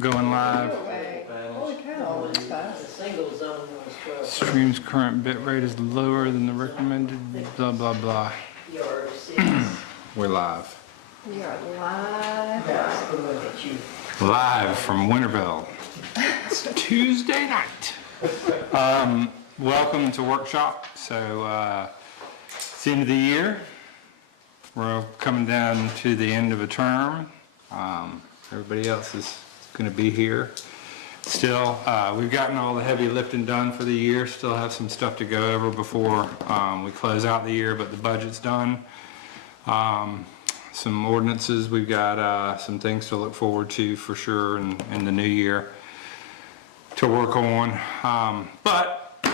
Going live. Holy cow, that's fast. The single zone was 12 Stream's current bit rate is lower than the recommended. Blah blah blah. yards. We're live. We are live. Look at you. Live from Winterville. It's Tuesday night. Welcome to workshop. So it's the end of the year. We're coming down to the end of a term. Everybody else is going to be here. Still, we've gotten all the heavy lifting done for the year. Still have some stuff to go over before we close out the year, but the budget's done. Some ordinances, we've got some things to look forward to for sure in the new year to work on. But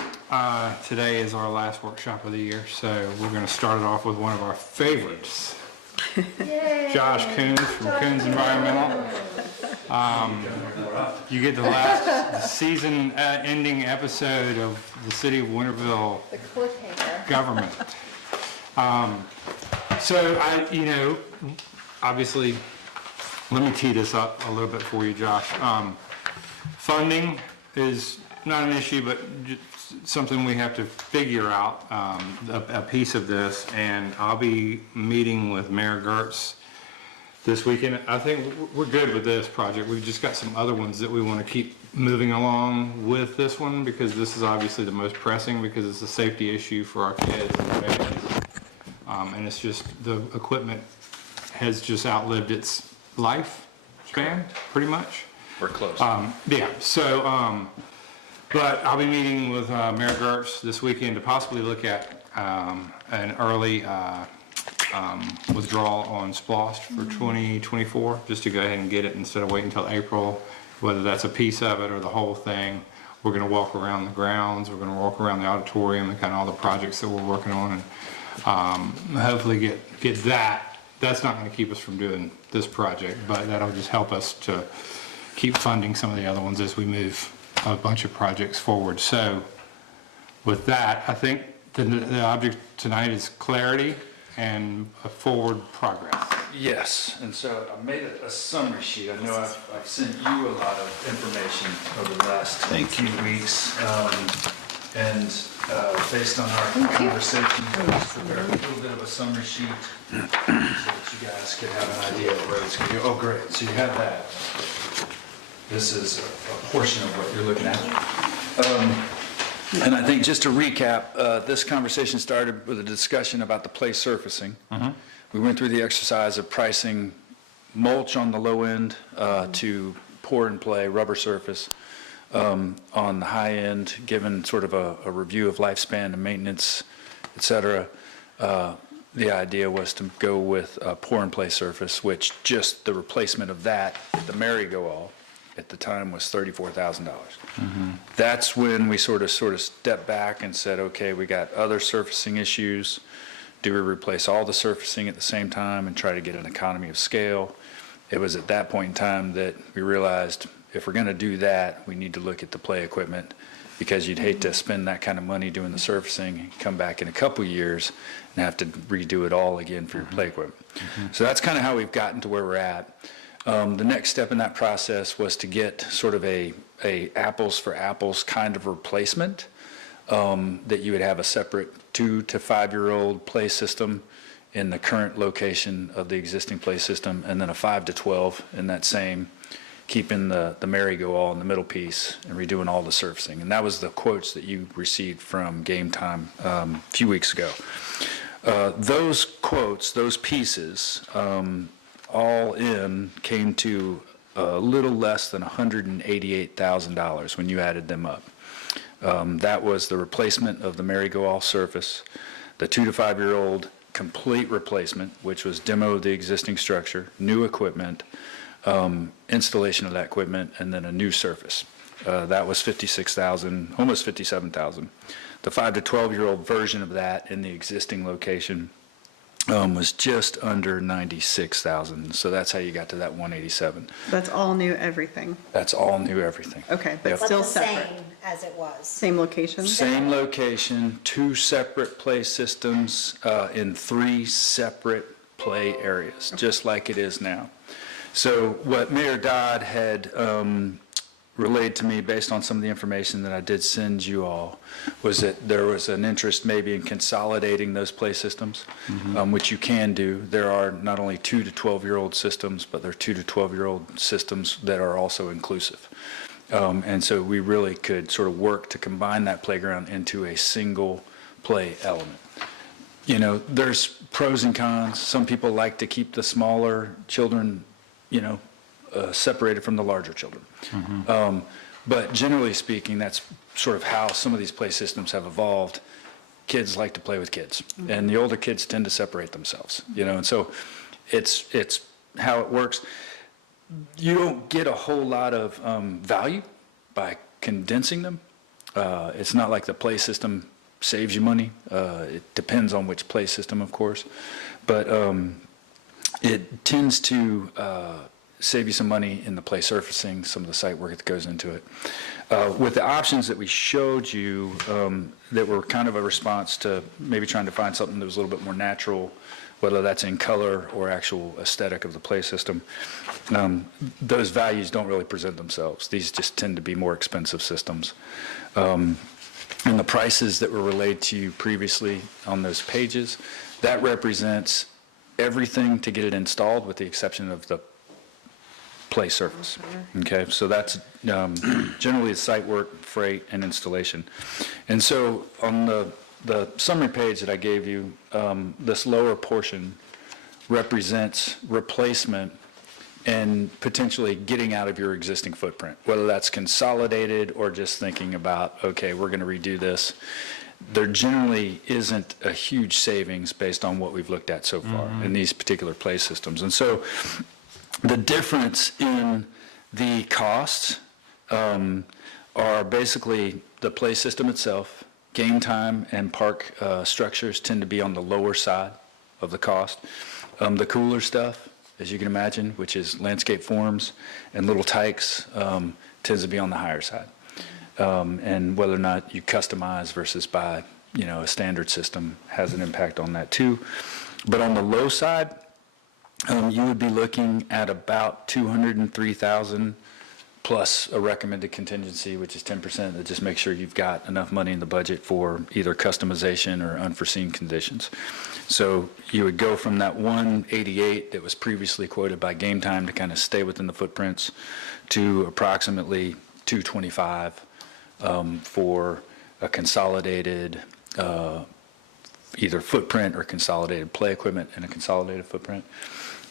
today is our last workshop of the year, so we're going to start it off with one of our favorites. Yay. Josh Coons from Coons Environmental. You get the last season ending episode of the City of Winterville The cliffhanger. government. So obviously, let me tee this up a little bit for you, Josh. Funding is not an issue, but just something we have to figure out, a piece of this, and I'll be meeting with Mayor Gertz this weekend. I think we're good with this project. We've just got some other ones that we want to keep moving along with this one, because this is obviously the most pressing, because it's a safety issue for our kids and families. And it's just, the equipment has just outlived its life span, pretty much. We're close. Yeah, so, but I'll be meeting with Mayor Gertz this weekend to possibly look at an early withdrawal on SPLOST for 2024, just to go ahead and get it instead of waiting until April, whether that's a piece of it or the whole thing. We're going to walk around the grounds, we're going to walk around the auditorium and kind of all the projects that we're working on, and hopefully get that. That's not going to keep us from doing this project, but that'll just help us to keep funding some of the other ones as we move a bunch of projects forward. So with that, I think the object tonight is clarity and a forward progress. Yes, and so I made a summary sheet. I know I've sent you a lot of information over the last few weeks. And based on our conversation, I just prepared a little bit of a summary sheet so that you guys could have an idea of where it's going to go. Oh, great. So you have that. This is a portion of what you're looking at. And I think just to recap, this conversation started with a discussion about the play surfacing. We went through the exercise of pricing mulch on the low end to pour and play rubber surface. On the high end, given sort of a review of lifespan and maintenance, et cetera, the idea was to go with a pour and play surface, which just the replacement of that, the merry-go-all, at the time was $34,000. That's when we sort of stepped back and said, okay, we got other surfacing issues. Do we replace all the surfacing at the same time and try to get an economy of scale? It was at that point in time that we realized, if we're going to do that, we need to look at the play equipment, because you'd hate to spend that kind of money doing the surfacing and come back in a couple years and have to redo it all again for your play equipment. So that's kind of how we've gotten to where we're at. The next step in that process was to get sort of a apples for apples kind of replacement, that you would have a separate 2 to 5 year old play system in the current location of the existing play system, and then a 5 to 12 in that same, keeping the merry-go-all in the middle piece and redoing all the surfacing. And that was the quotes that you received from Game Time a few weeks ago. Those quotes, those pieces, all in came to a little less than $188,000 when you added them up. That was the replacement of the merry-go-all surface, the 2 to 5 year old complete replacement, which was demo of the existing structure, new equipment, installation of that equipment, and then a new surface. That was $56,000, almost $57,000. The 5 to 12 year old version of that in the existing location was just under $96,000. So that's how you got to that 187. That's all new everything. That's all new everything. Okay, but Yep. still But the separate. same as it was. Same location? Same location, 2 separate play systems in 3 separate play areas, just like it is now. So what Mayor Dodd had relayed to me, based on some of the information that I did send you all, was that there was an interest maybe in consolidating those play systems, which you can do. There are not only 2 to 12-year-old systems, but there are 2 to 12-year-old systems that are also inclusive. And so we really could sort of work to combine that playground into a single play element. You know, there's pros and cons. Some people like to keep the smaller children, you know, separated from the larger children. But generally speaking, that's sort of how some of these play systems have evolved. Kids like to play with kids, and the older kids tend to separate themselves, you know, and so it's how it works. You don't get a whole lot of value by condensing them. It's not like the play system saves you money. It depends on which play system, of course, but it tends to save you some money in the play surfacing, some of the site work that goes into it. With the options that we showed you that were kind of a response to maybe trying to find something that was a little bit more natural, whether that's in color or actual aesthetic of the play system, those values don't really present themselves. These just tend to be more expensive systems. And the prices that were relayed to you previously on those pages, that represents everything to get it installed with the exception of the play surface. Okay, so that's generally the site work, freight, and installation. And so on the summary page that I gave you, this lower portion represents replacement and potentially getting out of your existing footprint, whether that's consolidated or just thinking about, okay, we're going to redo this. There generally isn't a huge savings based on what we've looked at so far in these particular play systems. And so the difference in the costs are basically the play system itself. Game time and park structures tend to be on the lower side of the cost. The cooler stuff, as you can imagine, which is landscape forms and little tykes, tends to be on the higher side. And whether or not you customize versus buy, you know, a standard system has an impact on that too. But on the low side, you would be looking at about $203,000 plus a recommended contingency, which is 10%, that just makes sure you've got enough money in the budget for either customization or unforeseen conditions. So you would go from that 188 that was previously quoted by Game Time to kind of stay within the footprints to approximately 225 for a consolidated either footprint or consolidated play equipment and a consolidated footprint.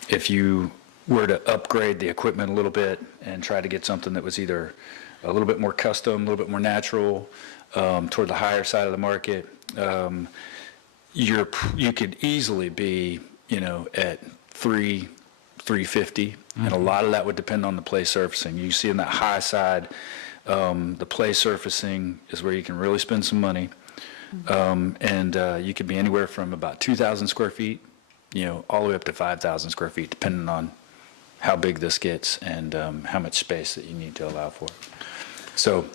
If you were to upgrade the equipment a little bit and try to get something that was either a little bit more custom, a little bit more natural, toward the higher side of the market, you could easily be, you know, at $350, and a lot of that would depend on the play surfacing. You see in that high side, the play surfacing is where you can really spend some money, and you could be anywhere from about 2,000 square feet, you know, all the way up to 5,000 square feet, depending on how big this gets and how much space that you need to allow for it. So,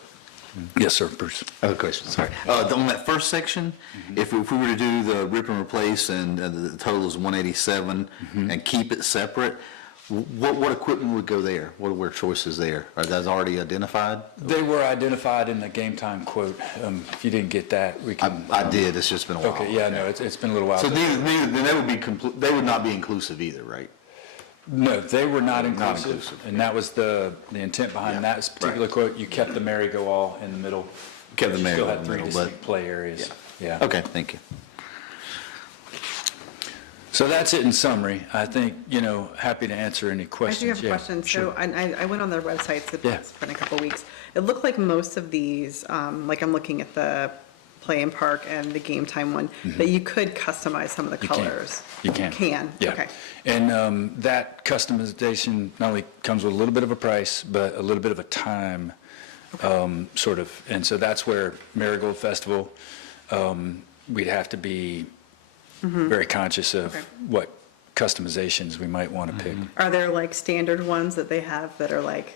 yes, sir, Bruce. Other question, sorry. On that first section, if we were to do the rip and replace and the total is 187 and keep it separate, what equipment would go there? What were choices there? Are those already identified? They were identified in the Game Time quote. If you didn't get that, we can. I did, it's just been a while. Okay, yeah, no, it's been a little while. So then they would be they would not be inclusive either, right? No, they were not Not inclusive, inclusive. and that was the intent behind that particular quote. You kept the merry-go-all in the middle. Kept the but you merry-go-all still in the had middle, three but- distinct play areas. Yeah. Okay, thank you. So that's it in summary. I think, you know, happy to answer any I questions. do have a Yeah, question. sure. So I went on their websites, Yeah. it's been a couple weeks. It looked like most of these, like I'm looking at the Play and Park and the Game Time one, that you could customize some of the Mm-hmm. You can. colors. You can. Can, Yeah. okay. And that customization not only comes with a little bit of a price, but a little bit of a time, sort of. And so that's where Marigold Festival, we'd have to be very conscious of Okay. what customizations we might want to pick. Are there like standard ones that they have that are like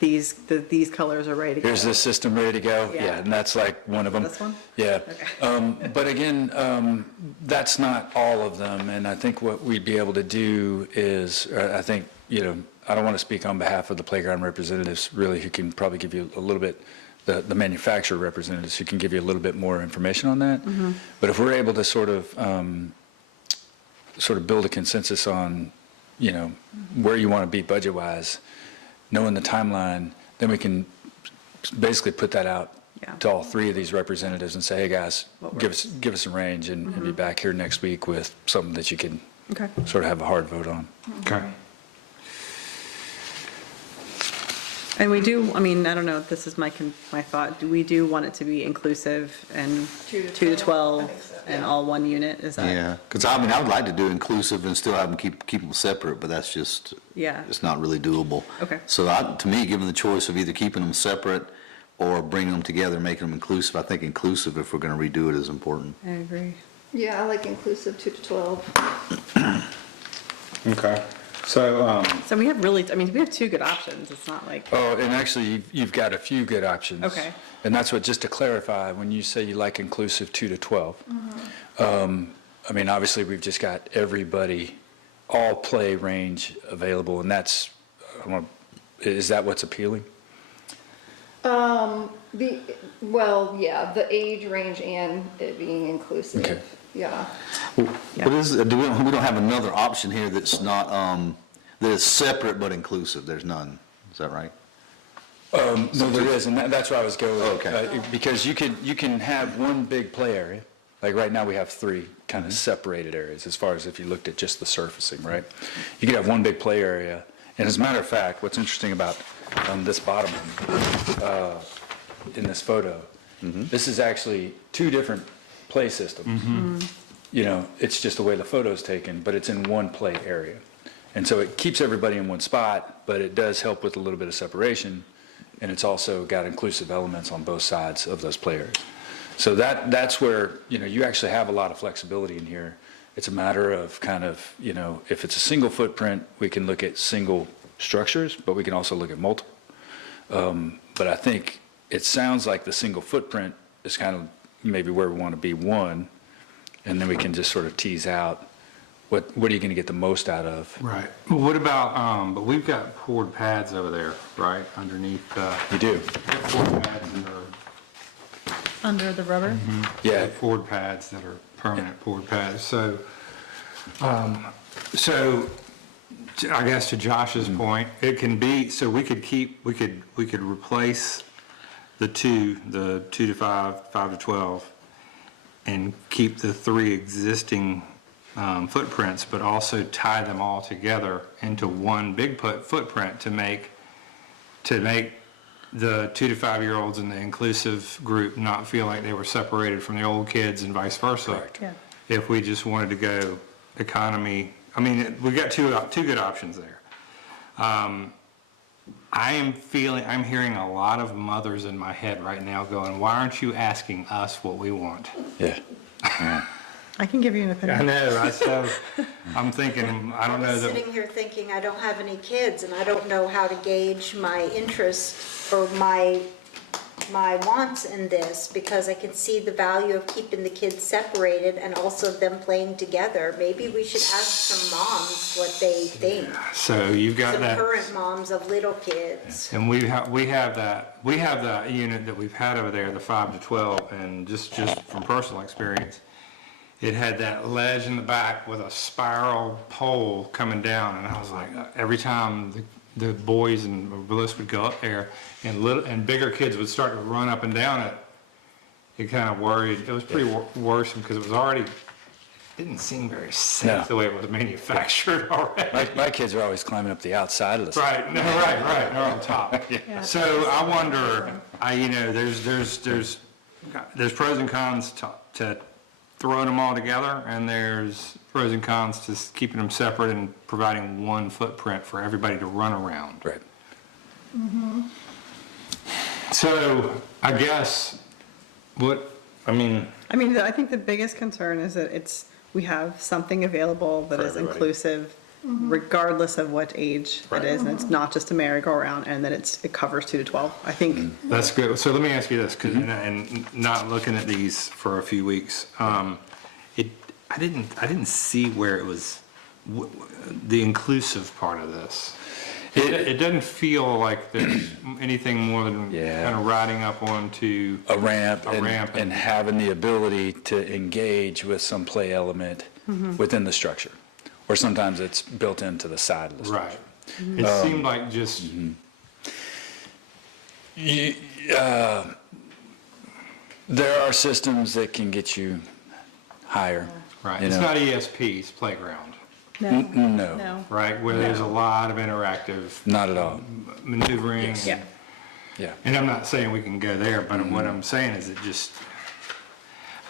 these colors are ready to go. Here's the system ready to go. Yeah. Yeah, and that's like one of them. This one? Yeah. Okay. But again, that's not all of them. And I think what we'd be able to do is, I think, I don't want to speak on behalf of the playground representatives, really, who can probably give you a little bit, the manufacturer representatives who can give you a little bit more information on that. But if we're able to sort of build a consensus on, where you want to be budget-wise, knowing the timeline, then we can basically put that out Yeah. to all three of these representatives and say, hey, guys, What give us a range and be back here next week with something that you can Okay. sort of have a hard vote on. Okay. And we do, I mean, I don't know if this is my thought, do we want it to be inclusive and 2 to 2 to 12 I think so, and yeah. all one unit, is that? Yeah, because I mean, I would like to do inclusive and still have them keep them separate, but that's just, Yeah. it's not really doable. Okay. So to me, given the choice of either keeping them separate or bringing them together, making them inclusive, I think inclusive, if we're going to redo it, is important. I agree. Yeah, I like inclusive 2 to 12. Okay. So, So we have really, I mean, we have two good options, it's not like, Oh, and actually, you've got a few good options. Okay. And that's what, just to clarify, when you say you like inclusive 2 to 12, I mean, obviously, we've just got everybody, all play range available, and that's, is that what's appealing? Yeah, the age range and it being inclusive. Okay. Yeah. What is, we don't have another option here that's not, that is separate but inclusive, there's none, is that right? No, there is, and that's where I was going. Okay. Because you can have one big play area, like right now we have three kind of separated areas as far as if you looked at just the surfacing, right? You could have one big play area, and as a matter of fact, what's interesting about this bottom one, in this photo, this is actually two different play systems. It's just the way the photo's taken, but it's in one play area. And so it keeps everybody in one spot, but it does help with a little bit of separation, and it's also got inclusive elements on both sides of those play areas. So that's where, you actually have a lot of flexibility in here. It's a matter of kind of, if it's a single footprint, we can look at single structures, but we can also look at multiple. But I think it sounds like the single footprint is kind of maybe where we want to be one, and then we can just sort of tease out what are you going to get the most out of. right. Well, what about, but we've got poured pads over there, right, underneath, You do? poured pads that are, under the rubber? Yeah. poured pads that are permanent poured pads. So, I guess to Josh's point, it can be, so we could replace the 2 to 5, 5 to 12, and keep the 3 existing footprints, but also tie them all together into one big footprint to make the 2 to 5-year-olds in the inclusive group not feel like they were separated from the old kids and vice versa. Correct. Yeah. If we just wanted to go economy, I mean, we got two good options there. I'm hearing a lot of mothers in my head right now going, why aren't you asking us what we want? Yeah. I can give you an I opinion. know, I'm thinking, I don't know I'm that. sitting here thinking, I don't have any kids, and I don't know how to gauge my interest or my wants in this, because I can see the value of keeping the kids separated and also them playing together. Maybe we should ask some moms what they think, So you've got some that. current moms of little kids. And we have that unit that we've had over there, the 5 to 12, and just from personal experience, it had that ledge in the back with a spiral pole coming down, and I was like, every time the boys and Bliss would go up there, and bigger kids would start to run up and down it, it kind of worried. It was pretty worrisome because it was already, didn't seem very safe No. the way it was manufactured already. My kids are always climbing up the outside of the. Right, no, right, they're on top. So I wonder, there's pros and cons to throwing them all together, and there's pros and cons to keeping them separate and providing one footprint for everybody to run around. Right. So I guess, I mean, I think the biggest concern is that we have something available that For is everybody. inclusive regardless of what age it is, and it's not just a merry-go-round, and that it covers 2 to 12. I think, That's good. So let me ask you this, because, and not looking at these for a few weeks, I didn't see where it was, the inclusive part of this. It doesn't feel like there's anything more than Yeah. kind of riding up onto A ramp a and, ramp. and having the ability to engage with some play element within the structure. Or sometimes it's built into the side of the structure. Right. It seemed like just, There are systems that can get you higher. right, you it's know. not ESP, it's playground, no, No, no. right? Where there's a lot of interactive not at all. maneuvering. Yeah. Yeah. And I'm not saying we can go there, but what I'm saying is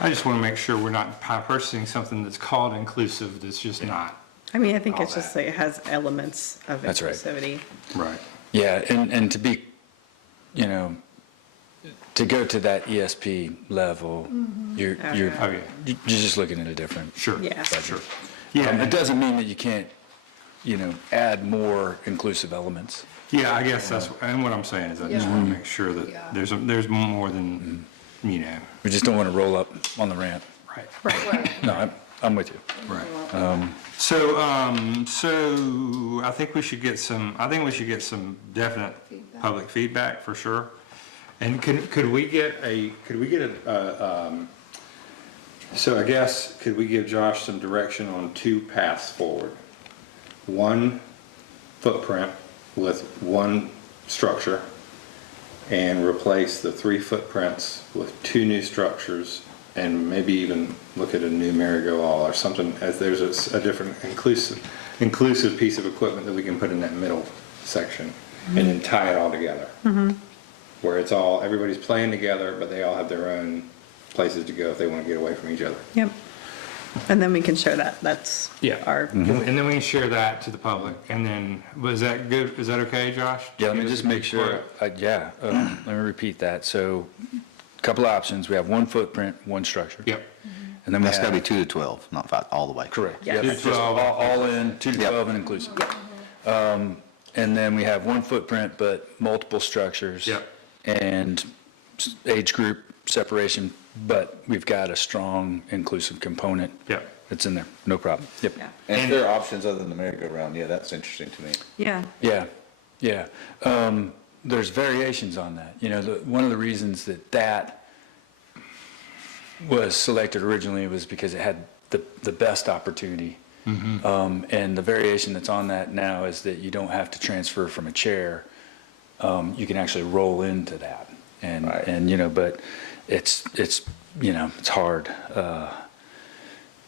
I just want to make sure we're not purchasing something that's called inclusive that's just not. I mean, I think All it's just that. like it has elements of That's right. inclusivity. Right. Yeah, and to be, you know, to go to that ESP level, you're Oh, you're yeah. Oh, yeah. you're just looking at a different. Sure. Yeah. Sure. It Yeah, doesn't mean that you can't, you know, add more inclusive elements. yeah, I guess that's, and what I'm saying is I just want to make sure that Yeah. there's more than, you know. We just don't want to roll up on the ramp. Right. Right. No, I'm with you. Right. So I think we should get some definite Feedback. public feedback for sure. And could we get so I guess, could we give Josh some direction on 2 paths forward? One footprint with 1 structure and replace the 3 footprints with 2 new structures and maybe even look at a new merry-go-all or something, as there's a different inclusive piece of equipment that we can put in that middle section and then tie it all together. Where it's all, everybody's playing together, but they all have their own places to go if they want to get away from each other. Yep. And then we can show that, that's our, And then we can share that to the public, and then, was that good, is that okay, Josh? Yeah, let me just make sure, let me repeat that. So, a couple of options. We have 1 footprint, 1 structure. Yep, And then we That's gotta be have, 2 to 12, not 5, all the way. correct. Yeah. Yep, 2 to just 12. all in, 2 to Yep. 12 and inclusive. And then we have 1 footprint, but multiple structures. Yep. And age group separation, but we've got a strong inclusive component. Yep. That's in there, no problem. Yep. yeah. And if there are options other than the merry-go-round, yeah, that's interesting to me. Yeah. Yeah, yeah. There's variations on that. You know, one of the reasons that was selected originally was because it had the best opportunity. And the variation that's on that now is that you don't have to transfer from a chair. You can actually roll into that. Right. And, you know, but it's, you know, it's hard.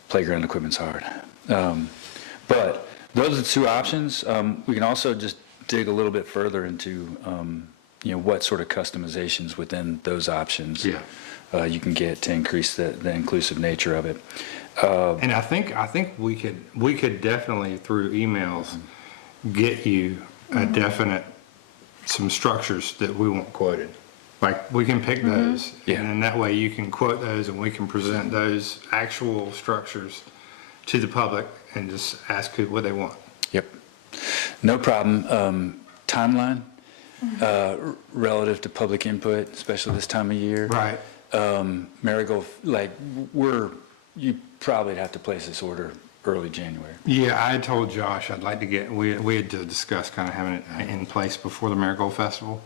Playground equipment's hard. But those are the 2 options. We can also just dig a little bit further into, you know, what sort of customizations within those options you can get to increase the inclusive nature of it. and I think we could definitely, through emails, get you a definite, some structures that we want quoted. Like, we can pick those, Yeah. and then that way you can quote those, and we can present those actual structures to the public and just ask what they want. Yep. No problem. Timeline, relative to public input, especially this time of year. Right. Marigold, like, you probably have to place this order early January. Yeah, I told Josh I'd like to get, we had to discuss kind of having it in place before the Marigold Festival.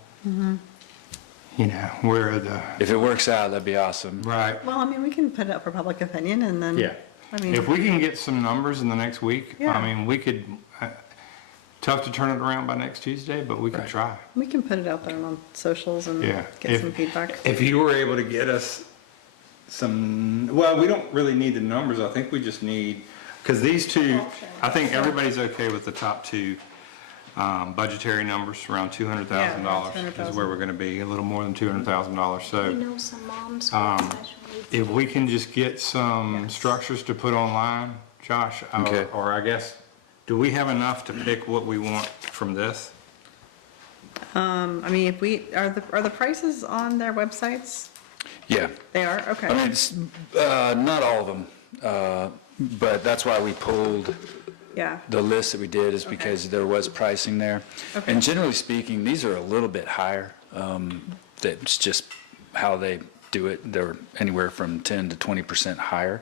You know, where the, If it works out, that'd be awesome. right. Well, I mean, we can put it up for public opinion and then. I mean, If we can get some numbers in the next week, Yeah. I mean, we could, tough to turn it around by next Tuesday, but we could try. we can put it out there on socials and Yeah. get some feedback. If you were able to get us some, well, we don't really need the numbers, I think we just need, because these 2, I think everybody's okay with the top 2 budgetary numbers, around $200,000 Yeah, is $200,000. where we're gonna be, a little more than $200,000, You so. know, some moms Um, with special needs. If we can just get some structures to put online, Josh, Okay. or I guess, do we have enough to pick what we want from this? I mean, if we, are the prices on their websites? Yeah. They are, okay. I mean, it's, not all of them, but that's why we pulled Yeah. the list that we did is because there was pricing there. Okay. And generally speaking, these are a little bit higher. That's just how they do it. They're anywhere from 10 to 20% higher.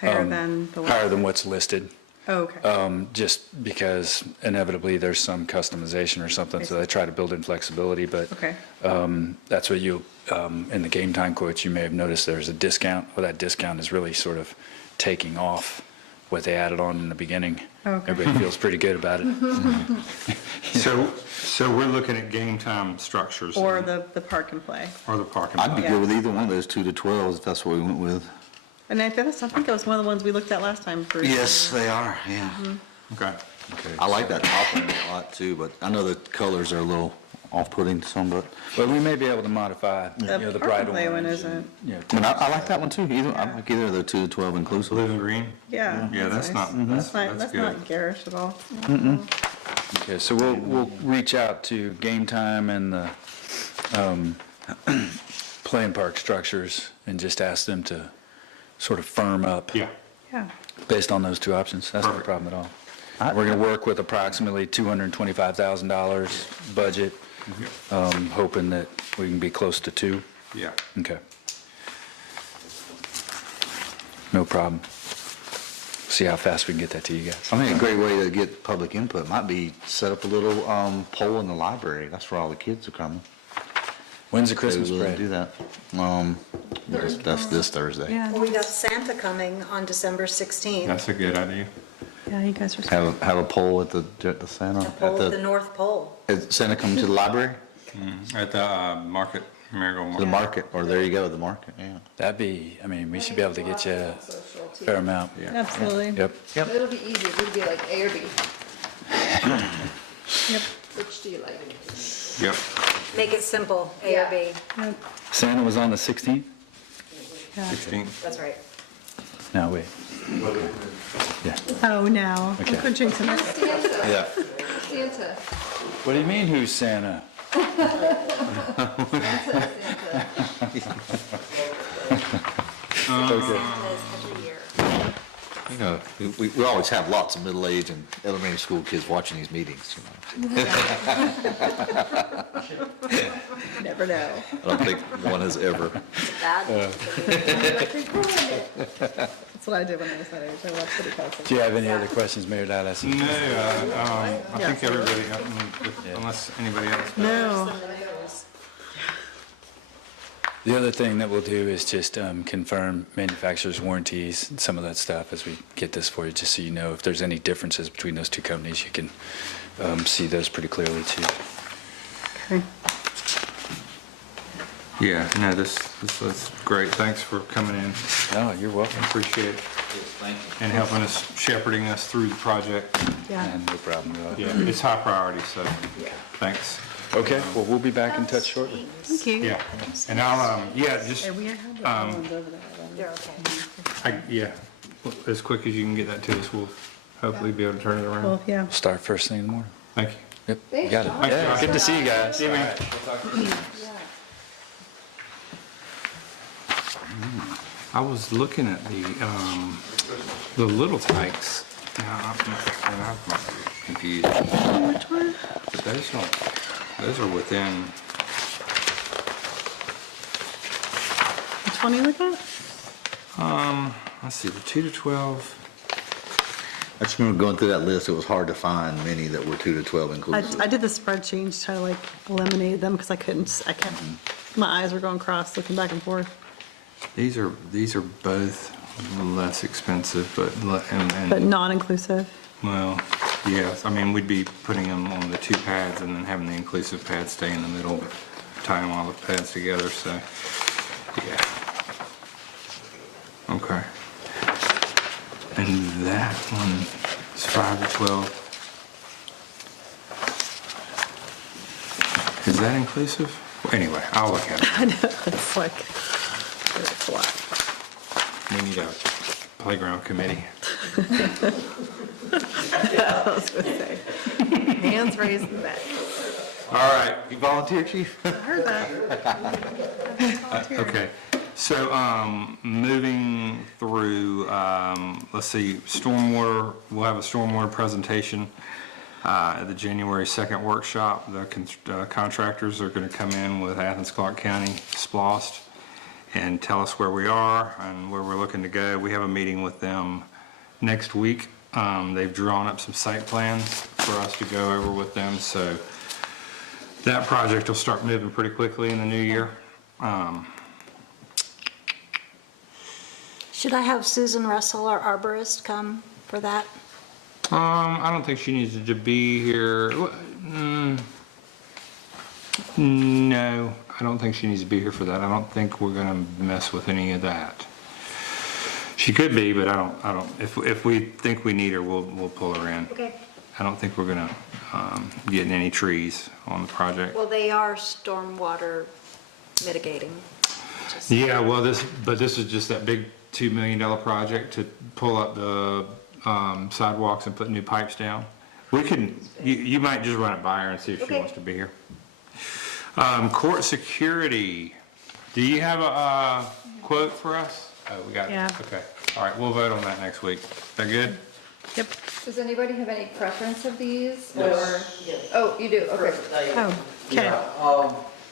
Higher than the one. Higher than what's listed. Oh, okay. Just because inevitably there's some customization or something, so they try to build in flexibility, but Okay. that's what you, in the game time quotes, you may have noticed there's a discount. Well, that discount is really sort of taking off what they added on in the beginning. Okay. Everybody feels pretty good about it. So we're looking at game time structures. Or the park and play. Or the parking I'd be lot. good with either one of those 2 to 12s if that's what we went with. And I think that was one of the ones we looked at last time, Bruce. Yes, they are, yeah. Okay. I like that top one a lot too, but I know the colors are a little off-putting to some, but, But we may be able to modify, you know, the park bright and play one orange. and, isn't. you know, I mean, I like that one too. I like either of the 2 to 12 inclusive. Blue and green? Yeah. Yeah, that's nice. not, that's good. not garish at all. Okay, so we'll reach out to Game Time and the playing park structures and just ask them to sort of firm up Yeah. Yeah. based on those two options. That's no Perfect. problem at all. We're going to work with approximately $225,000 budget, hoping that we can be close to 2. Yeah. Okay. No problem. See how fast we can get that to you guys. I think a great way to get public input might be set up a little poll in the library. That's where all the kids are coming. When's the They Christmas will parade? do that. That's this Thursday. Yeah. Well, we got Santa coming on December 16th. That's a good idea. Yeah, you guys are. Have a poll at the Santa, The pole at at the the, North Pole. is Santa coming to the library? At the market, Marigold The Market. market, or there you go, the market, yeah. That'd be, I mean, we should be able to get you a fair amount. Absolutely. Yep. It'll be easy, it'll be like A or B. Yep. Which do you like? Yep. Make it simple, A or Yeah. B. Yep. Santa was on the 16th? Yeah. 16. That's right. No, wait. Yeah. Oh, no. Okay. I'm jinxing it. Santa, Yeah. Santa. What do you mean, who's Santa? Santa's every year. You know, we always have lots of middle-aged and elementary school kids watching these meetings, you know. Never know. I don't think one has ever. Bad. That's what I did when I was that age. I watched City Council. Do you have any other questions, Mayor Dowd? No, I think everybody, unless anybody else. No. The other thing that we'll do is just confirm manufacturer's warranties and some of that stuff as we get this for you, just so you know if there's any differences between those two companies, you can see those pretty clearly too. Okay. Yeah, no, this is great. Thanks for coming in. Oh, you're welcome. Appreciate it. And helping us, shepherding us through the project. Yeah. And no problem at all. Yeah, it's high priority, so thanks. Okay, well, we'll be back in touch shortly. Thank you. Yeah, and I'll, just, And we had the other ones over there. They're okay. yeah, as quick as you can get that to us, we'll hopefully be able to turn it around. Well, yeah. Start first thing in the morning. Thank you. Yep, you Thanks, got it. John. Thanks, Yeah, Josh. good to see you guys. See you, man. I was looking at the little tykes. Now, I'm confused. Which one? But those are within, Which one are you looking at? let's see, the 2 to 12. I just remember going through that list, it was hard to find many that were 2 to 12 inclusive. I did the spreadsheet and try to like eliminate them because I kept, my eyes were going cross, looking back and forth. These are both less expensive, but But non-inclusive. well, yeah, I mean, we'd be putting them on the 2 pads and then having the inclusive pad stay in the middle, but tying all the pads together, so, yeah. Okay. And that one is 5 to 12. Is that inclusive? Well, anyway, I'll look at it. I know, it's like, it's a lot. We need a playground committee. I was gonna say. Hands raised in the back. All right. You volunteer, chief? I heard that. Okay, So, moving through, let's see, stormwater, we'll have a stormwater presentation at the January 2nd workshop. The contractors are going to come in with Athens Clarke County SPLOST and tell us where we are and where we're looking to go. We have a meeting with them next week. They've drawn up some site plans for us to go over with them, so that project will start moving pretty quickly in the new year. Should I have Susan Russell, our arborist, come for that? I don't think she needs to be here. No, I don't think she needs to be here for that. I don't think we're gonna mess with any of that. She could be, but I don't, if we think we need her, we'll pull her in. Okay. I don't think we're gonna, get in any trees on the project. Well, they are stormwater mitigating. Just- Yeah, well, this is just that big $2 million project to pull up the, sidewalks and put new pipes down. We can, you might just run it by her and see if she Okay. wants to be here. Court security, do you have a quote for us? Oh, we got it. Yeah. Okay, all right, we'll vote on that next week. Is that good? Yep. Does anybody have any preference of these, or? Yes. Yes. Oh, you do, okay. Oh, okay. Yeah,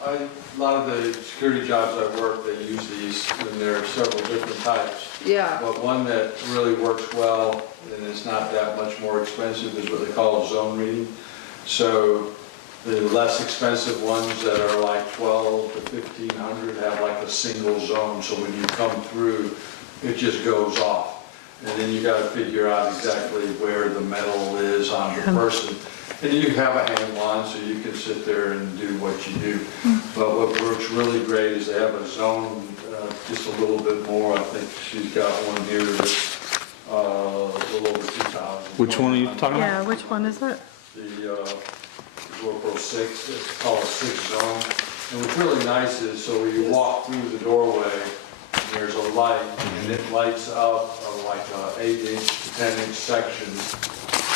a lot of the security jobs I work, they use these, and there are several different types. Yeah, But one that really works well, and it's not that much more expensive, is what they call zone reading. So the less expensive ones that are like 12 to 1,500 have like a single zone, so when you come through, it just goes off. And then you gotta figure out exactly where the metal is on the person. And you have a handle on, so you can sit there and do what you do. But what works really great is they have a zone, just a little bit more. I think she's got one here that's a little over 2,000. Which one are you talking Yeah, about? which one is it? The GoPro 6, it's called a 6 zone. And what's really nice is, so when you walk through the doorway, there's a light, and it lights up like 8-inch to 10-inch sections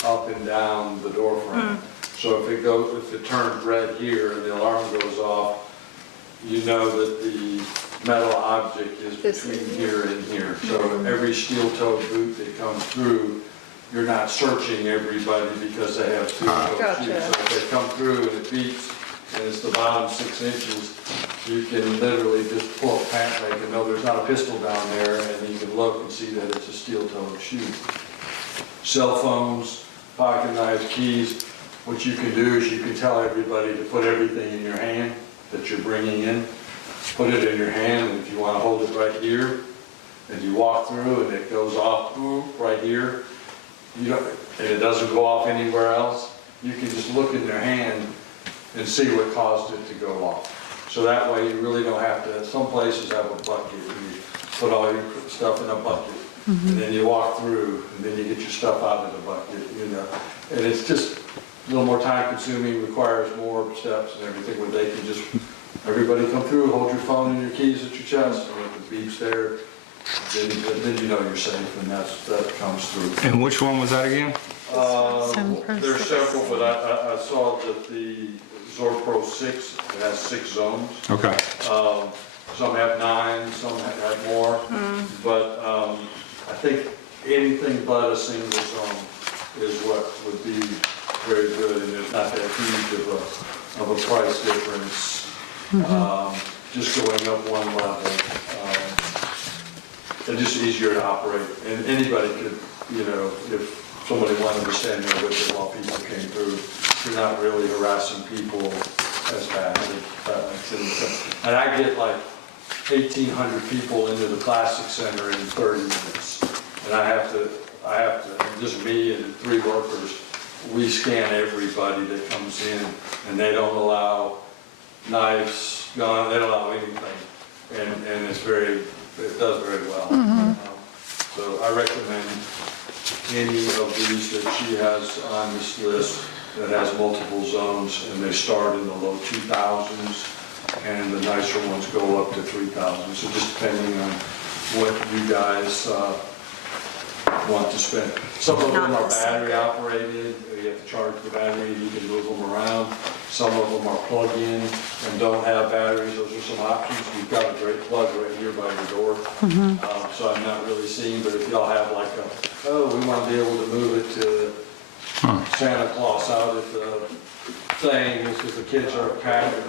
up and down the door frame. So if it turns red here and the alarm goes off, you know that the metal object is This between is- here and here. So every steel-toed boot that comes through, you're not searching everybody because they have steel-toed Gotcha. shoes. So if they come through and it beeps, and it's the bottom 6 inches, you can literally just pull a pant leg and know there's not a pistol down there, and you can look and see that it's a steel-toed shoe. Cell phones, pocket knives, keys, what you can do is you can tell everybody to put everything in your hand that you're bringing in. Put it in your hand, and if you want to hold it right here, and you walk through and it goes off right here, you don't, and it doesn't go off anywhere else, you can just look in their hand and see what caused it to go off. So that way you really don't have to, some places have a bucket, and you put all your stuff in a bucket, and then you walk through, and then you get your stuff out of the bucket, you know. And it's just a little more time consuming, requires more steps and everything, where they can just, everybody come through, hold your phone and your keys at your chest, and if it beeps there, then you know you're safe, and that comes through. And which one was that again? There's several, but I saw that the Zorpro 6, it has 6 zones. Okay. Some have 9, some have more, but I think anything but a single zone is what would be very good, and there's not that huge of a price difference, just going up one level. It's just easier to operate, and anybody could, you know, if somebody wanted to stand there with it while people came through, you're not really harassing people as badly. And I get like 1,800 people into the Classic Center in 30 minutes. And I have to, and just me and 3 workers, we scan everybody that comes in, and they don't allow knives, guns, they don't allow anything. And it does very well. So I recommend any of these that she has on this list that has multiple zones, and they start in the low 2,000s, and the nicer ones go up to 3,000. So just depending on what you guys want to spend. Some of them Not are the same. battery operated, you have to charge the battery, you can move them around. Some of them are plug-in and don't have batteries, those are some options. You've got a great plug right here by your door. So I'm not really seeing, but if y'all have like we want to be able to move it to Santa Claus out at the thing, because the kids are packing.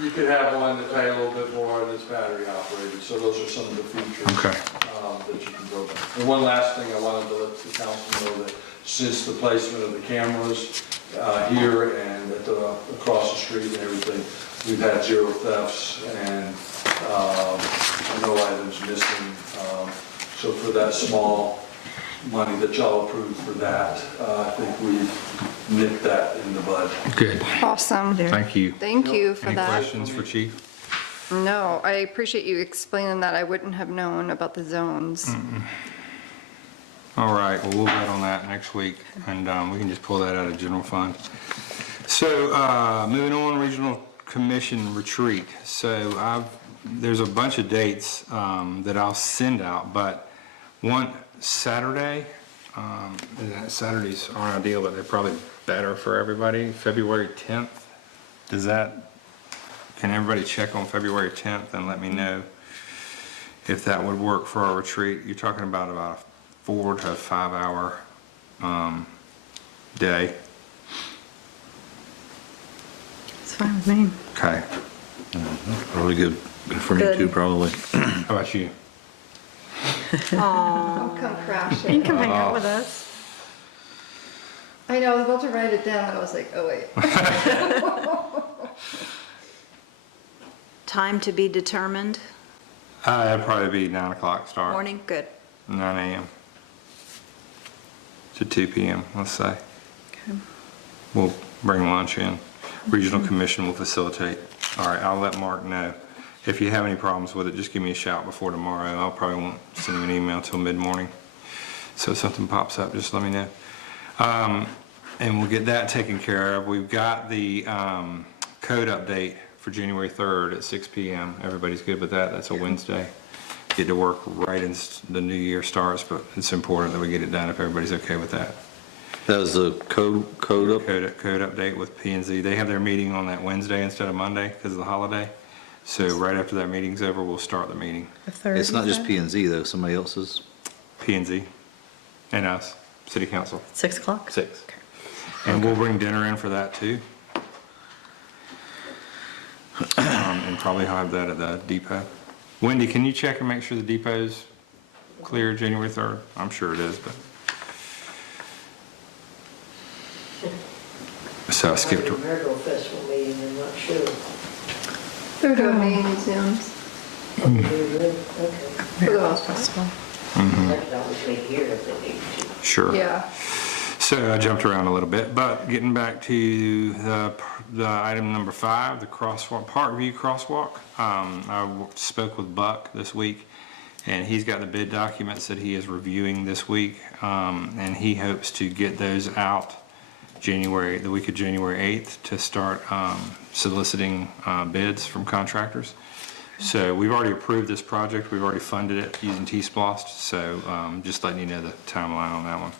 You could have one that pay a little bit more and it's battery operated, so those are some of the features. Okay. That you can go by. And one last thing I wanted to let the council know that since the placement of the cameras here and across the street and everything, we've had 0 thefts and no items missing. So for that small money that y'all approved for that, I think we've nipped that in the bud. Good. Awesome. Thank you. Thank you for Any that. questions for Chief? No, I appreciate you explaining that. I wouldn't have known about the zones. All right, well, we'll vote on that next week, and we can just pull that out of general fund. So, moving on, Regional Commission Retreat. So there's a bunch of dates that I'll send out, but one Saturday, Saturdays aren't ideal, but they're probably better for everybody. February 10th, can everybody check on February 10th and let me know if that would work for our retreat? You're talking about a 4 to 5 hour day. It's fine with me. Okay. Really good for me Good. too, probably. How about you? I'll come You crashing. can hang out with us. I know, I was about to write it down, I was like, oh wait. Time to be determined, It'd probably be 9 o'clock start. morning, good. 9 a.m. to 2 p.m., let's say. Okay. We'll bring lunch in. Regional Commission will facilitate. All right, I'll let Mark know. If you have any problems with it, just give me a shout before tomorrow. I'll probably won't send you an email till mid-morning. So if something pops up, just let me know. And we'll get that taken care of. We've got the code update for January 3rd at 6 p.m. Everybody's good with that? That's a Wednesday. Get to work right as the new year starts, but it's important that we get it done if everybody's okay with that. That was the code up? Code update with P&Z. They have their meeting on that Wednesday instead of Monday because of the holiday. So right after that meeting's over, we'll start the meeting. The third. It's not you just said? P&Z though, somebody else's. P&Z and us, City Council, 6 o'clock? 6. Okay. And we'll bring dinner in for that too. And probably have that at the depot. Wendy, can you check and make sure the depot's clear January 3rd? I'm sure it is, but. So I skipped. I'm at the Marigold Festival meeting, I'm not sure. They're doing meeting Zooms Oh, they're good? Okay. for the most part. Festival. I could always make here if they need to. Sure. Yeah. So I jumped around a little bit, but getting back to the item number 5, the crosswalk, Parkview crosswalk. I spoke with Buck this week, and he's got the bid documents that he is reviewing this week, and he hopes to get those out the week of January 8th to start soliciting bids from contractors. So we've already approved this project. We've already funded it using T-Splost, so just letting you know the timeline on that one.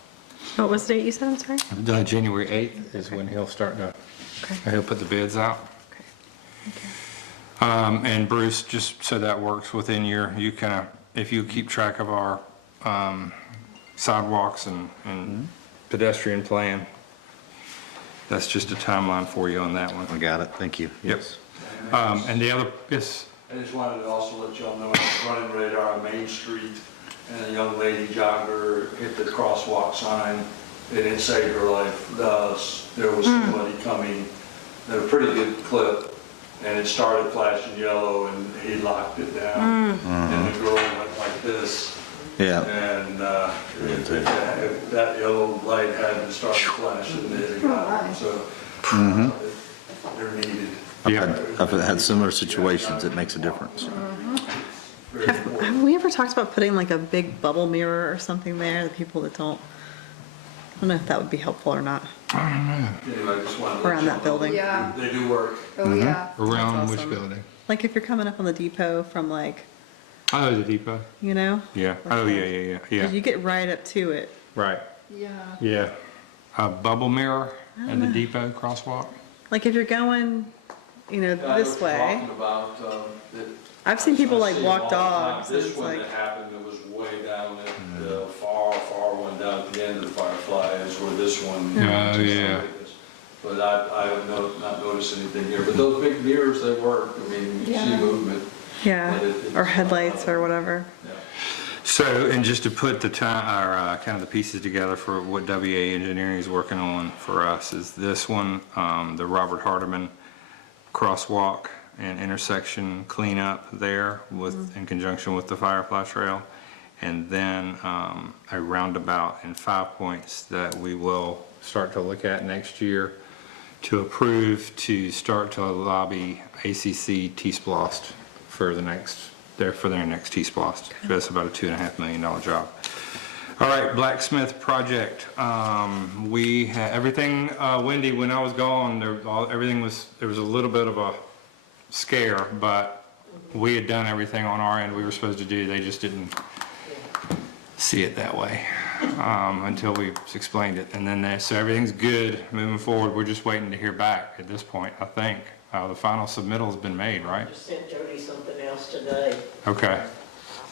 What was the date you said, I'm sorry? January 8th is when he'll start to, Okay. he'll put the bids out. Okay. And Bruce, just so that works within you kind of, if you keep track of our sidewalks and pedestrian plan, that's just a timeline for you on that one. I got it, thank you. Yep. And the other, yes, I just wanted to also let y'all know, it's running radar on Main Street, and a young lady jogger hit the crosswalk sign, and it saved her life. There was somebody coming at a pretty good clip, and it started flashing yellow, and he locked it down. And the girl went like this, Yeah, and if that yellow light hadn't started flashing, they'd have got him, so they're needed. yeah. I've had similar situations, it makes a difference. Very important. Have we ever talked about putting like a big bubble mirror or something there, the people that don't, I don't know if that would be helpful or not, Anyway, I just wanted to let around that y'all know building. Yeah. They do work. Oh, yeah. Around That's which awesome. building? Like if you're coming up on the depot from like Oh, the depot? you know? Yeah. Like Oh, the- yeah, yeah, yeah, 'cause yeah. you get right up to it. Right, Yeah. yeah. A bubble mirror at the depot crosswalk? Like if you're going, you know, I know this what you're way. talking about, that- I've seen people I like see walk all the time. dogs and This it's one like, that happened, it was way down at the far one down at the end of the Firefly is where this one. Oh, yeah. But I have not noticed anything here, but those big mirrors, they work, I mean, you see Yeah. movement. yeah, But it- or headlights or whatever. Yeah. So, and just to put the time, or kind of the pieces together for what WA Engineering is working on for us is this one, the Robert Hardeman crosswalk and intersection cleanup there with, in conjunction with the Firefly Trail. And then a roundabout in 5 Points that we will start to look at next year to approve to start to lobby ACC T-Splost for the next, for their next T-Splost. That's about a $2.5 million job. All right, blacksmith project. We had everything, Wendy, when I was gone, everything was, there was a little bit of a scare, but we had done everything on our end we were supposed to do. They just didn't see it that way until we explained it. And then, so everything's good moving forward. We're just waiting to hear back at this point, I think. The final submittal's been made, right? Just sent Jody something else today. Okay.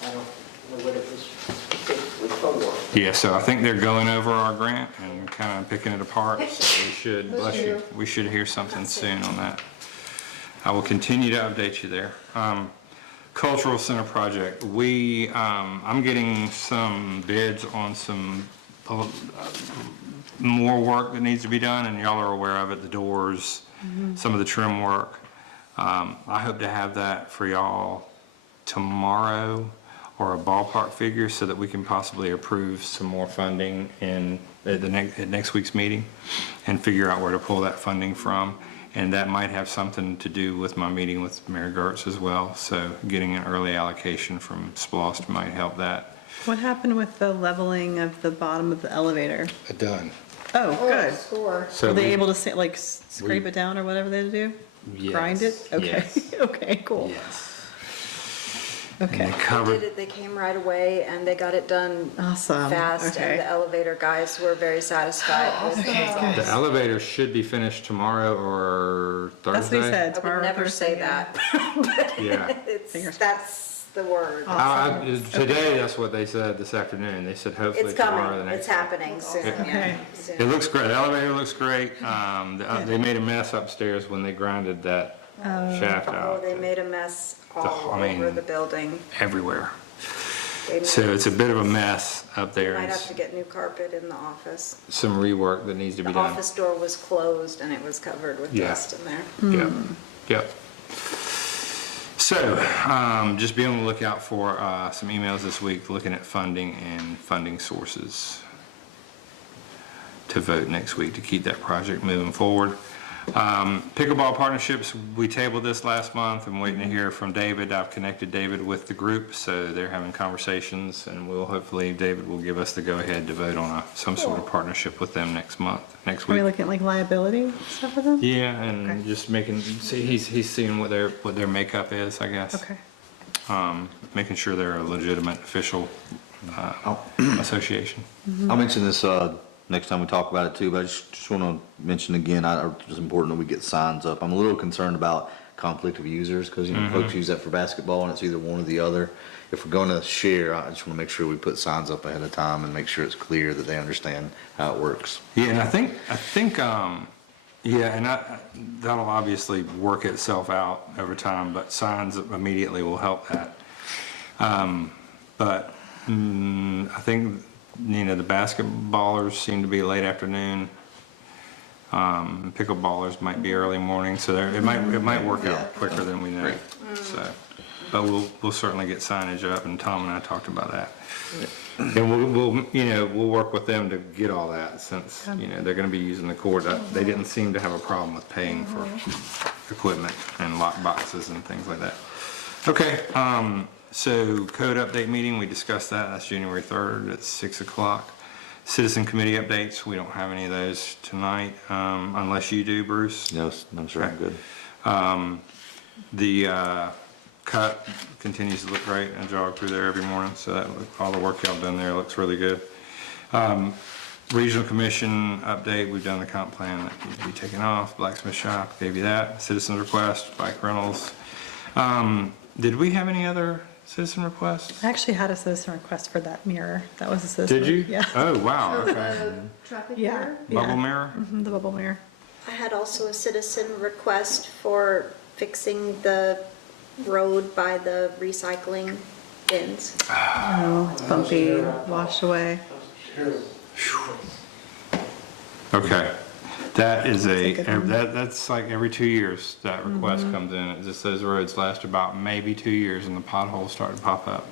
I don't know what it was specifically for. Yeah, so I think they're going over our grant and kind of picking it apart, so we should, bless you, we should hear something soon on that. I will continue to update you there. Cultural Center project, I'm getting some bids on some more work that needs to be done, and y'all are aware of it, the doors, some of the trim work. I hope to have that for y'all tomorrow, or a ballpark figure, so that we can possibly approve some more funding at next week's meeting and figure out where to pull that funding from. And that might have something to do with my meeting with Mayor Gertz as well. So getting an early allocation from SPLOST might help that. What happened with the leveling of the bottom of the elevator? Done. Oh, good. Score. So Were they we- able to say, like scrape it down or whatever they had to do? Grind it? Yes, Okay, yes. okay, cool. Yes. Okay. And they They covered, did it, they came right away and they got it done Awesome, fast, okay. and the elevator guys were very satisfied with the the results. elevator should be finished tomorrow or Thursday. That's what he said, I would tomorrow, never Thursday, say yeah. that. Yeah. Fingers It's, that's the word. Today, that's what they said this afternoon. They said hopefully It's tomorrow or coming, the next it's day. happening soon, yeah. Okay. soon. It looks great. The elevator looks great. They made a mess upstairs when they grinded that shaft Oh, out they made a mess all I mean- over the building. everywhere. They So might- it's a bit of a mess up there. Might and have to get new carpet in the office. some rework that needs to be The done. office door was closed and it was covered with Yeah. dust in there. Yep, yep. So, just be on the lookout for some emails this week looking at funding and funding sources to vote next week to keep that project moving forward. Pickleball partnerships, we tabled this last month. I'm waiting to hear from David. I've connected David with the group, so they're having conversations, and hopefully David will give us the go-ahead to vote on some sort of partnership with them next Are we week. looking at like liability stuff with them? Yeah, and just he's seeing what their makeup is, I guess. Okay. Making sure they're a legitimate official association. I'll mention this next time we talk about it too, but I just want to mention again, it's important that we get signs up. I'm a little concerned about conflict of users, because folks use that for basketball and it's either one or the other. If we're going to share, I just want to make sure we put signs up ahead of time and make sure it's clear that they understand how it works. Yeah, and I think that'll obviously work itself out over time, but signs immediately will help that. But I think, the basketballers seem to be late afternoon. Pickleballers might be early morning, so it might work out quicker than we know. So, but we'll certainly get signage up, and Tom and I talked about that. And we'll work with them to get all that, since, they're gonna be using the court. They didn't seem to have a problem with paying for equipment and lock boxes and things like that. Okay, so code update meeting, we discussed that. That's January 3rd at 6 o'clock. Citizen committee updates, we don't have any of those tonight, unless you do, Bruce. No, I'm sure I'm good. The cut, continues to look great. I jog through there every morning, so that, all the work y'all done there looks really good. Regional Commission update, we've done the comp plan that needs to be taken off. Blacksmith shop, gave you that. Citizens request, bike rentals. Did we have any other citizen requests? I actually had a citizen request for that mirror. That was a citizen. Did you? Yeah. Oh, wow, Oh, okay. the traffic Yeah. mirror? Bubble mirror? Mhm, the bubble mirror. I had also a citizen request for fixing the road by the recycling bins. Oh, it's bumpy, washed away. Okay. That is a good one. that's like every 2 years that request comes in. It just says roads last about maybe 2 years and the potholes start to pop up.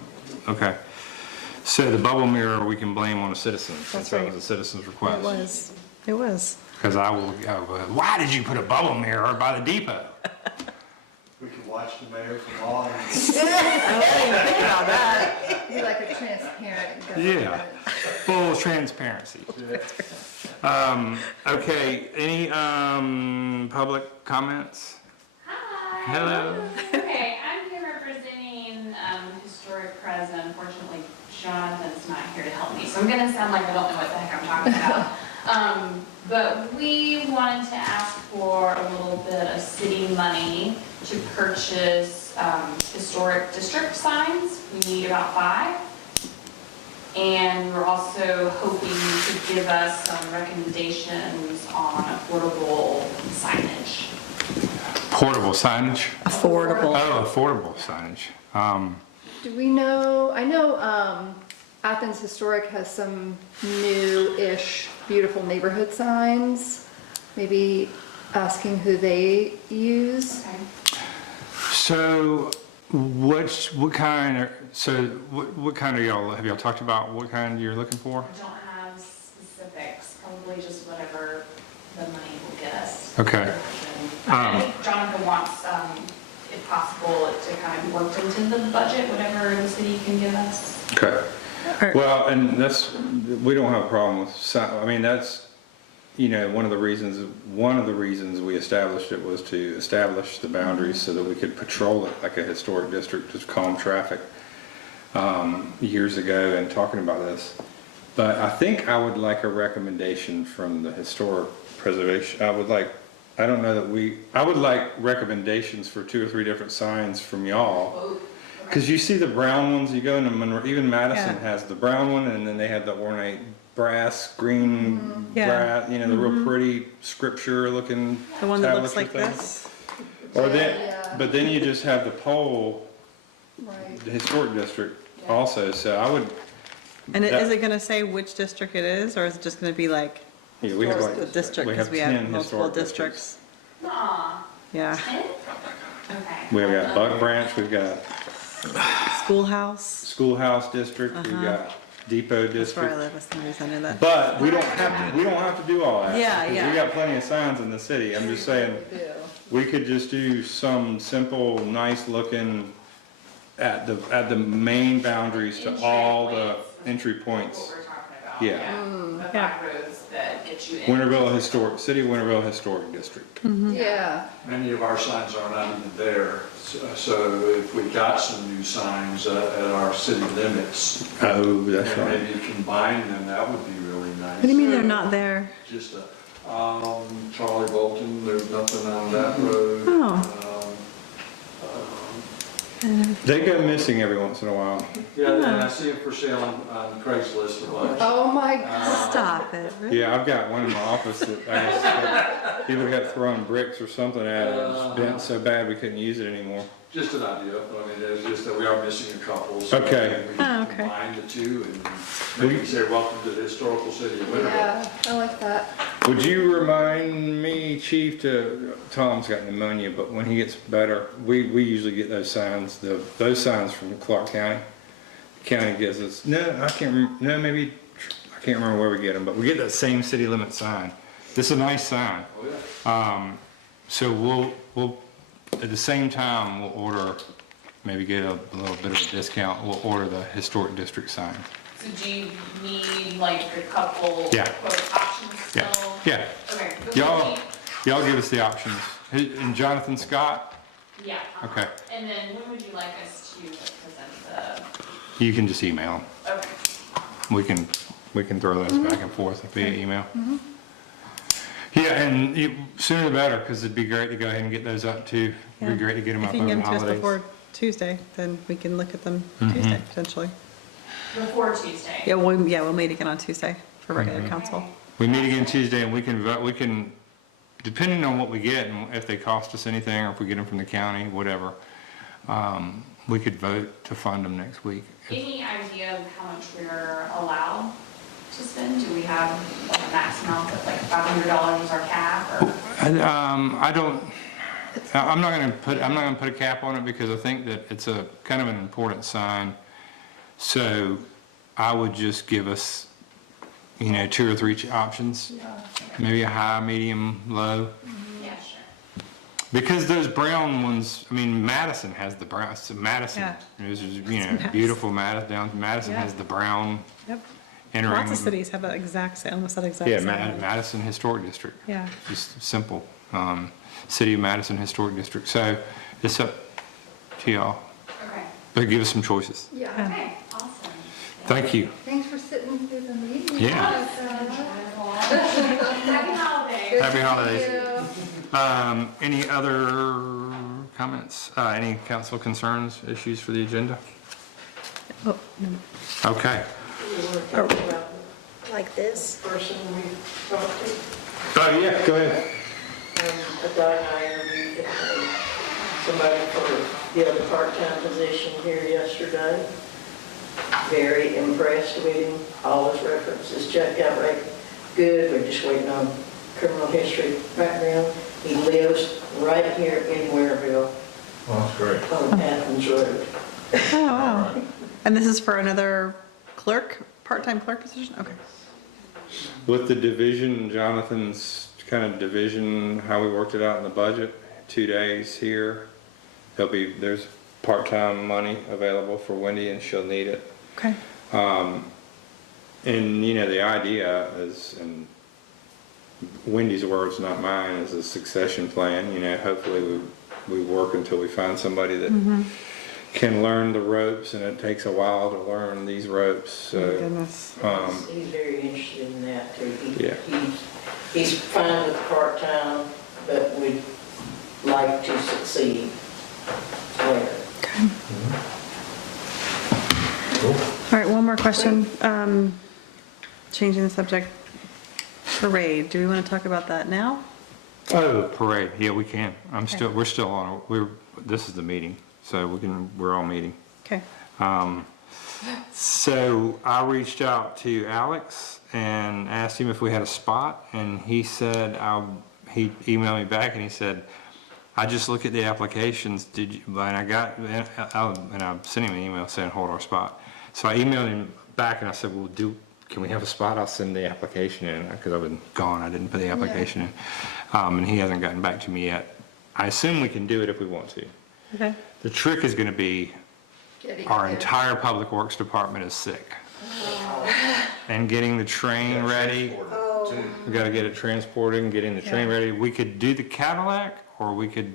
Okay. So the bubble mirror, we can blame on a citizen, since That's that right. was a citizen's It request. was. It was. Because I will go, why did you put a bubble mirror by the depot? We can watch the mayor from all angles. Be like a transparent. Yeah, full transparency. Okay, any, public comments? Hi. Hello. Okay, I'm here representing Historic Pres, and unfortunately Jonathan's not here to help me, so I'm gonna sound like I don't know what the heck I'm talking about. But we wanted to ask for a little bit of city money to purchase historic district signs. We need about 5. And we're also hoping you could give us some recommendations on affordable signage. Portable signage? Affordable. Oh, affordable signage. Do we know, I know Athens Historic has some new-ish beautiful neighborhood signs. Maybe asking who they use. Okay. So, what kind of y'all, have y'all talked about what kind you're looking for? I don't have specifics, probably just whatever the money will get us. Okay. I think Jonathan wants, if possible, it to kind of be worked into the budget, whatever the city can give us. Okay. Well, and that's, we don't have a problem with, I mean, that's, you know, one of the reasons we established it was to establish the boundaries so that we could patrol it like a historic district, just calm traffic, years ago and talking about this. But I think I would like a recommendation from the historic preservation. I would like recommendations for 2 or 3 different signs from y'all. Because you see the brown ones, you go into Monroe, even Madison Yeah. has the brown one, and then they have the ornate brass, green, Yeah. brass, you know, the real pretty scripture looking The one that looks tablet like thing. this. Or then, Yeah. but then you just have the pole, Right. the historic district also, so I would, And That- is it gonna say which district it is, or is it just gonna be like yeah, we have the like, district, we because have we 10 have multiple historic districts? Aw, Yeah. 10? Okay. We've got Buck Branch, we've got Schoolhouse, Schoolhouse District, we've got Depot that's where I District. live, for some reason I knew that. But we don't have to do all that. Yeah, because yeah. we got plenty of signs in the city, I'm just saying, we could just do some simple, nice looking at the main boundaries to all the entry points. What we're talking about. Yeah. The 5 roads that get you in. Winterville Historic, City of Winterville Historic District. Yeah. Many of our signs are not even there, so if we got some new signs at our city limits, Oh, that's and right. maybe combine them, that would be really nice. What do you mean they're not there? Just Charlie Bolton, there's nothing on that road. Oh. They go missing every once in a while. Yeah, and I see it for sale on Craigslist a bunch. Oh my God. Stop it, really? Yeah, I've got one in my office that I guess that people got throwing bricks or something at it. It's bent so bad we couldn't use it anymore. Just an idea, I mean, it's just that we are missing a couple. So Okay. We Oh, can okay. combine the two and maybe say, welcome to the historical city of Winterville. Yeah, I like that. Would you remind me, Chief, Tom's got pneumonia, but when he gets better, we usually get those signs, those signs from Clark County. The county gives us, no, I can't, maybe, I can't remember where we get them, but we get that same city limit sign. This is a nice sign. Oh, yeah. So we'll, at the same time, we'll order, maybe get a little bit of a discount, we'll order the historic district sign. So do you need like a couple Yeah. quote options Yeah, still? yeah. Okay. Y'all give us the options. And Jonathan Scott, Yeah. Okay. And then when would you like us to present the, You can just email them. okay. We can throw those back and forth via email. Yeah, and sooner the better, because it'd be great to go ahead and get those up too. It'd be great to get them If up you over can the get them to us holidays. before Tuesday, then we can look at them Mm-hmm. Tuesday potentially. Before Tuesday? Yeah, we'll meet again on Tuesday for regular Mm-hmm. council. We meet again Tuesday and we can vote, depending on what we get and if they cost us anything or if we get them from the county, whatever, we could vote to fund them next week. Any idea of how much we're allowed to spend? Do we have like a max amount of like $500 is our cap or? I don't, I'm not gonna put a cap on it because I think that it's a kind of an important sign. So I would just give us, 2 or 3 options, maybe a high, medium, low. Yeah, sure. Because those brown ones, Madison has the brown, so Madison, Yeah. is, nice. beautiful Madison Yeah. has the brown Yep. entering. Lots of cities have that exact same, almost that exact Yeah, same. Madison Historic District. Yeah. Just simple. City of Madison Historic District. So it's up to y'all, Okay. but give us some choices. Yeah. Okay, awesome. Thank you. Thanks for sitting through the meeting. Yeah. Happy holidays. Happy holidays. Thank you. Any other comments? Any council concerns, issues for the agenda? Oh, no. Okay. We were talking about Like this? the person we talked to. Oh, yeah, go ahead. A guy and I interviewed somebody for the other part-time position here yesterday. Very impressed with him. All his references checked out right good. We're just waiting on criminal history background. He lives right here in Wareville That's great. on Athens Road. Oh, wow. And this is for another clerk, part-time clerk position? Okay. With the division, Jonathan's kind of division, how we worked it out in the budget, 2 days here. There's part-time money available for Wendy and she'll need it. Okay. And the idea is, and Wendy's words, not mine, is a succession plan. Hopefully we work until we find somebody that can learn the ropes, and it takes a while to learn these ropes. Oh, my So, goodness. He's very interested in that too. Yeah. He's fine with part-time, but would like to succeed there. Okay. All right, one more question. Changing the subject. Parade, do we want to talk about that now? oh, parade, yeah, we can. We're still on, this is the meeting, so we're all meeting. Okay. So I reached out to Alex and asked him if we had a spot, and he said, he emailed me back and he said, I just looked at the applications, and I sent him an email saying, hold our spot. So I emailed him back and I said, well, can we have a spot? I'll send the application in, because I've been gone, I didn't put the application in. And he hasn't gotten back to me yet. I assume we can do it if we want to. Okay. The trick is gonna be, Getting our there. entire public works department is sick. And getting the train ready, we gotta get it transported and getting the train ready. We could do the Cadillac, or we could,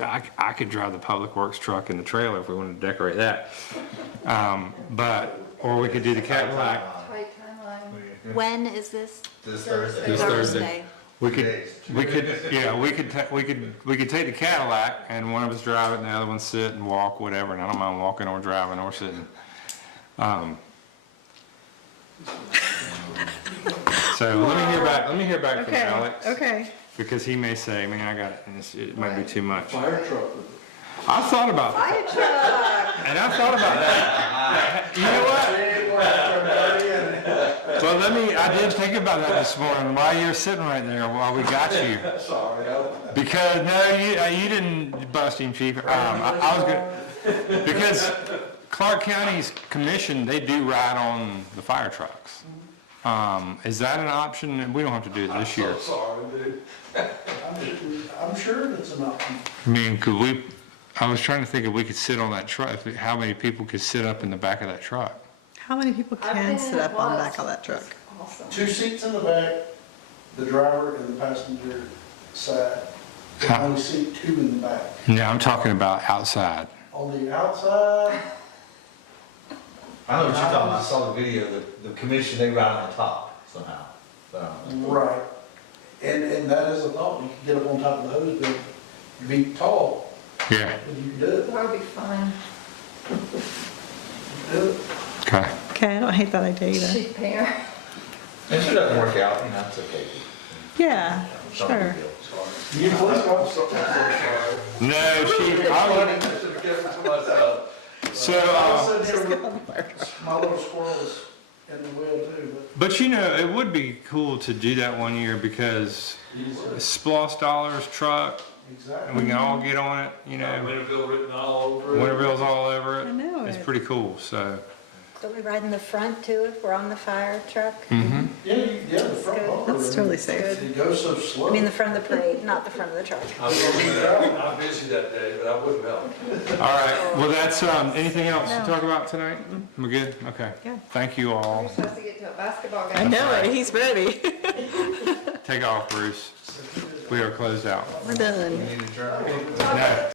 I could drive the public works truck in the trailer if we wanted to decorate that. Or we could do the Cadillac. Tight timeline. When is this? This Thursday. We could take the Cadillac and one of us drive it and the other one sit and walk, whatever, and I don't mind walking or driving or sitting. So let me hear back from Okay, Alex. okay. Because he may say, man, it might be too much. Fire truck. I thought about that. Fire truck. And I thought about that. You know what? Well, I did think about that this morning while you were sitting right there while we got you. Sorry. Because, no, you didn't bust him, chief. I was good. Because Clark County's commission, they do ride on the fire trucks. Is that an option? We don't have to do it this year. Sorry, dude. I'm sure it's an option. I was trying to think if we could sit on that truck, how many people could sit up in the back of that truck? How many people I've been can in sit it up on the once. back of that truck? It's awesome. 2 seats in the back, the driver and the passenger side, There's only seat 2 in the back. No, I'm talking about outside. On the outside, I know what you're talking about, I saw the video, the commission, they ride on the top somehow. right. And that is a thought, you can get up on top of the hose bib, be tall, Yeah, but you can do it. That would be fun. Do it. okay. Okay, I don't hate that idea either. Cheap pair. If it doesn't work out, you know, it's okay. Yeah, It's not a big sure. deal. You police officer. No, I should have kept it to myself. so, I said here with my little squirrels in the wheel too, but you know, it would be cool to do that one year because Splosh Dollars truck, but exactly. and we can all get on it, you know. Winterville written all over it. Winterville's all over it. I know It's it. pretty cool, so. Don't we ride in the front too if we're on the fire truck? Mhm. Yeah, the front bumper. That's totally safe. It goes so slow. I mean, the front of the parade, not the front of the truck. I'm busy that day, but I wouldn't help. All right, well, that's, anything else to talk about tonight? We're good? Okay. Yeah. Thank you all. We're supposed to get to a basketball game. I know it, he's ready. Take off, Bruce. We are closed out. We're done. No.